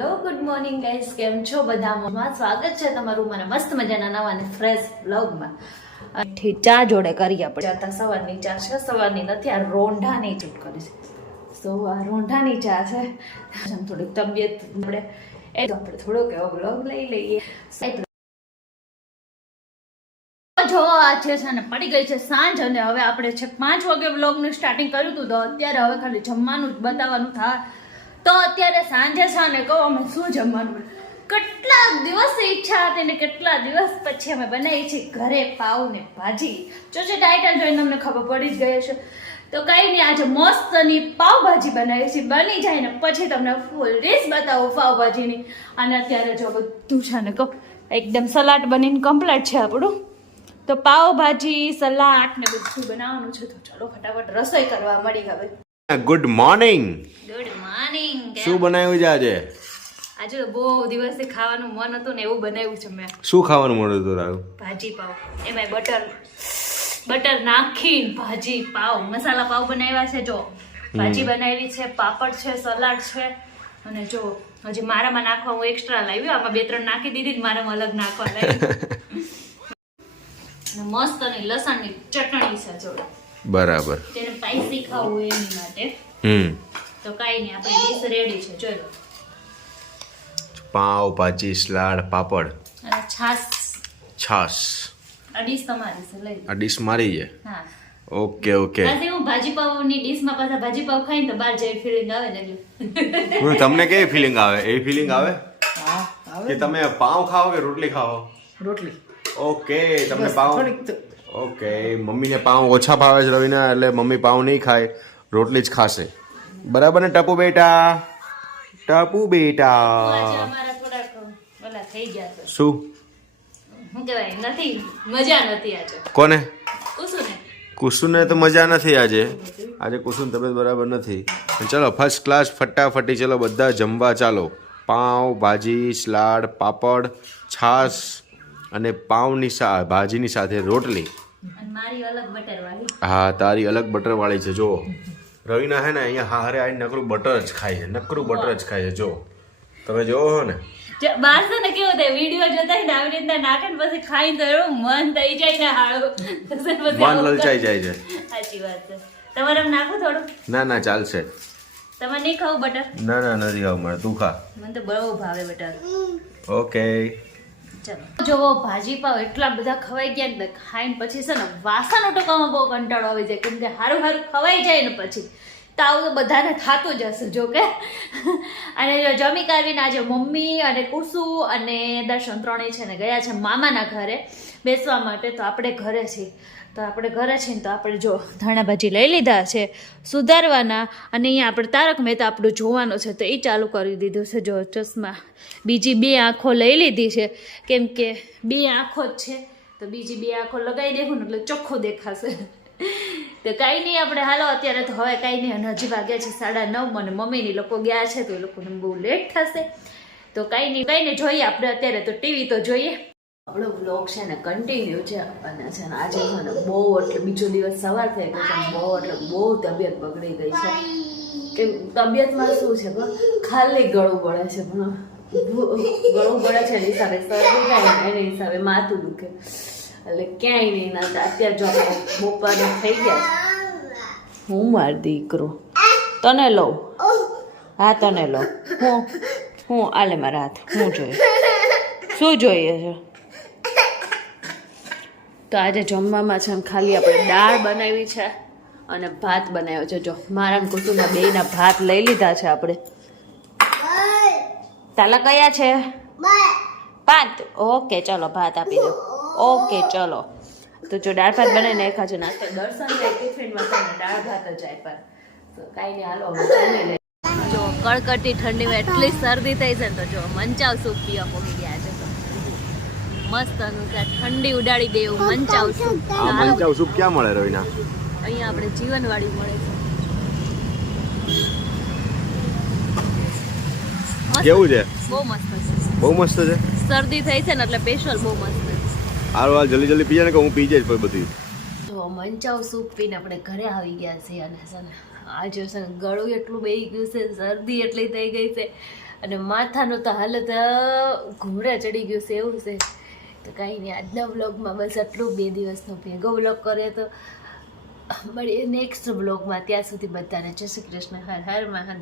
Hello good morning guys કેમ છો બધા? સ્વાગત છે તમારું મારા મસ્ત મજાના નવા અને ફ્રેશ બ્લોગમાં ઠી ચા જોડે કરી આપણે. ચાતા સવારની ચા છે. સવારની નથી આ રોંઢાની ચૂટ કરી છે સો આ રોંઢાની ચા છે. આમ થોડીક તબિયત આપણે એ તો આપણે થોડોક એવો બ્લોગ લઈ લઈએ. જો આ છે છે ને પડી ગઈ છે સાંજ અને હવે આપણે છે પાંચ વાગે બ્લોગનું સ્ટાર્ટિંગ કર્યું હતું તો અત્યારે હવે ખાલી જમવાનું જ બતાવવાનું થાય તો અત્યારે સાંજે છે ને કહો અમે શું જમવાનું? કેટલા દિવસ ઈચ્છા હતી ને કેટલા દિવસ પછી અમે બનાવી છે ઘરે પાઉ ને ભાજી. જો જે ટાઇટલ જોઈને તમને ખબર પડી જ ગઈ છે તો કઈ નહીં, આજે મસ્તની પાવભાજી બનાવી છે. બની જાય ને પછી તમને ફૂલ ડીશ બતાવું પાવભાજીની અને અત્યારે જો બધું છે ને કહો, એકદમ સલાડ બનીને કમ્પ્લીટ છે આપણું. તો પાવભાજી સલાડ ને બધું બનાવવાનું છે. તો ચલો ફટાફટ રસોઈ કરવા મળી હવે. ગુડ મોર્નિંગ ગુડ મોર્નિંગ શું બનાવ્યું છે આજે? આજે બહુ દિવસથી ખાવાનું મન હતું ને એવું બનાવ્યું છે મેં. શું ખાવાનું મન હતું તારું? ભાજી પાવ. એમાં બટર. બટર નાખીને ભાજી પાવ. મસાલા પાવ બનાવ્યા છે જો. ભાજી બનાવી છે પાપડ છે સલાડ છે. અને જો હજી મારામાં નાખવા હું એક્સ્ટ્રા લાવ્યું આમાં બે ત્રણ નાખી દીધી ને મારામાં અલગ નાખવા લાવી. મસ્ત અને લસણની ચટણી છે જોડે બરાબર. તેને સ્પાઈસી ખાવું હોય એની માટે. હમ. તો કાંઈ નહીં આપણે ડીશ રેડી છે ચલો પાવ ભાજી સલાડ પાપડ. અને છાશ. છાસ આ ડીશ તમારી છે લઈ આ ડીશ મારી છે? હા. Okay okay. આજે હું ભાજી પાવની ડીશમાં પાછા ભાજી પાવ ખાઈને તો બહાર જઈ ફિલિંગ આવે ને એટલે. હું તમને કેવી ફિલિંગ આવે? એવી ફિલિંગ આવે? કે તમે પાવ ખાઓ કે રોટલી ખાઓ? રોટલી. ઓકે તમને પાવ થોડીક તો ઓકે મમ્મીને પાઉં ઓછા ભાવે છે રવિના એટલે મમ્મી પાઉં નહીં ખાય રોટલી જ ખાશે. બરાબર ને ટપુ બેટા? ટપુ બેટા. શું? નથી મજા નથી આજે. કોને? કુસુમને કુસુને તો મજા નથી આજે. આજે કુસુમ તબિયત બરાબર નથી. ચલો ફર્સ્ટ ક્લાસ ફટાફટી ચલો બધા જમવા ચાલો. પાઉં ભાજી સલાડ પાપડ છાશ અને પાઉની સા ભાજીની સાથે રોટલી. અને મારી અલગ બટર વાળી હા તારી અલગ બટરવાળી છે જો. રવિના હે ને અહીંયા હારે આવીને નકરું બટર જ ખાય છે નકરું બટર જ ખાય છે જો. તમે જોવો હો ને. બહાર છે ને કેવું થાય વીડિયો જોતા ને આવી રીતના નાખે ને પછી ખાઈને તો એવું મન થઈ જાય ને હાળું. પછી પછી મન લલચાઈ જાય છે. સાચી વાત છે. તમારે એમ નાખો થોડું? ના ના ચાલશે. તમે નહીં ખાવું બટર? ના ના નથી મારે તું ખા. મને તો બહુ ભાવે બટર. ઓકે. ચલો. જોવો ભાજી પાવ એટલા બધા ખવાઈ ગયા ને ખાઈને પછી છે ને વાસણ ઉટકવામાં બહુ કંટાળો આવી જાય. કેમ કે હારું હારું ખવાઈ જાય ને પછી. તાવ તો બધાને થતું જ હશે, જો કે. અને જમી કાઢવીને આજે મમ્મી અને કુસુ અને દર્શન ત્રણેય છે ને ગયા છે મામાના ઘરે. બેસવા માટે તો આપણે ઘરે છીએ. તો આપણે ઘરે છીએ ને તો આપણે જો ધાણા ભાજી લઈ લીધા છે, સુધારવાના અને અહીંયા આપણે તારક મહેતા આપણું જોવાનું છે તો એ ચાલુ કરી દીધું છે. જો ચશ્મા બીજી બે આંખો લઈ લીધી છે. કેમ કે બે આંખો જ છે, તો બીજી બે આંખો લગાવી દેવું ને એટલે ચોખ્ખો દેખાશે. તો કાંઈ નહીં, આપણે હાલો, અત્યારે તો હવે કાંઈ નહીં, અને હજી વાગ્યા છે સાડા નવ મને મમ્મીની લોકો ગયા છે, તો એ લોકોને બહુ લેટ થશે. તો કાંઈ નહીં કાંઈ નહીં, જોઈએ આપણે અત્યારે તો ટીવી તો જોઈએ. આપણો બ્લોગ છે ને કન્ટિન્યુ છે. અને છે ને આજે છે ને બહુ એટલે બીજો દિવસ સવાર થઈ ગયો છે, બહુ એટલે બહુ તબિયત બગડી ગઈ છે. કે તબિયતમાં શું છે પણ ખાલી ગળું બળે છે પણ ગળું બળે છે એની હિસાબે શરદી થાય ને, એની હિસાબે માથું દુખે. એટલે ક્યાંય નહીં, ના અત્યારે જો બપોરે થઈ ગયા. હું માર દીકરો? તને લઉં? હા, તને લઉં. હું હું, આલે મારા હાથ. હું જોઈએ? શું જોઈએ છે? તો આજે જમવામાં છે ખાલી આપણે દાળ બનાવી છે અને ભાત બનાવ્યો છે. જો, મારા કુસુમના બેયના ભાત લઈ લીધા છે આપણે. તાલા કયા છે? ભાત. ઓકે, ચલો, ભાત આપી દો ઓકે, ચલો. તો જો, દાળ ભાત બનાવીને નાખ્યા છે નાસ્તે દર્શન જાય ટિફિનમાં દાળ ભાત જ આપ્યા. તો કાંઈ નહીં, હાલો જો, કડકડતી ઠંડીમાં એટલી શરદી થઈ છે તો જો, મંચાવ સૂપ પીવા પોગી મસ્ત અનુસાર ઠંડી ઉડાડી દે એવું મંચાવ સૂપ આ મંચાવ સૂપ ક્યાં મળે રવિના? અહીંયા આપણે જીવનવાળી મળે છે. કેવું છે? બહુ મસ્ત છે. બહુ મસ્ત છે? શરદી થઈ છે ને એટલે સ્પેશિયલ બહુ મસ્ત છે. હારું હાલ જલ્દી જલ્દી પીજે ને કે હું પી જઈશ પછી બધી. તો મંચાવ સૂપ પીને આપણે ઘરે આવી ગયા છીએ અને છે ને આજે છે ને ગળું એટલું બેહી ગયું છે શરદી એટલી થઈ ગઈ છે અને માથાનું તો હાલત તો ઘોડા ચડી ગયું છે એવું છે. તો કાંઈ નહીં, આજના વ્લોગમાં બસ આટલું, બે દિવસનો ભેગો વ્લોગ કર્યો તો મળીએ નેક્સ્ટ વ્લોગમાં. ત્યાં સુધી બધાને જય શ્રી કૃષ્ણ, હર હર મહાદેવ.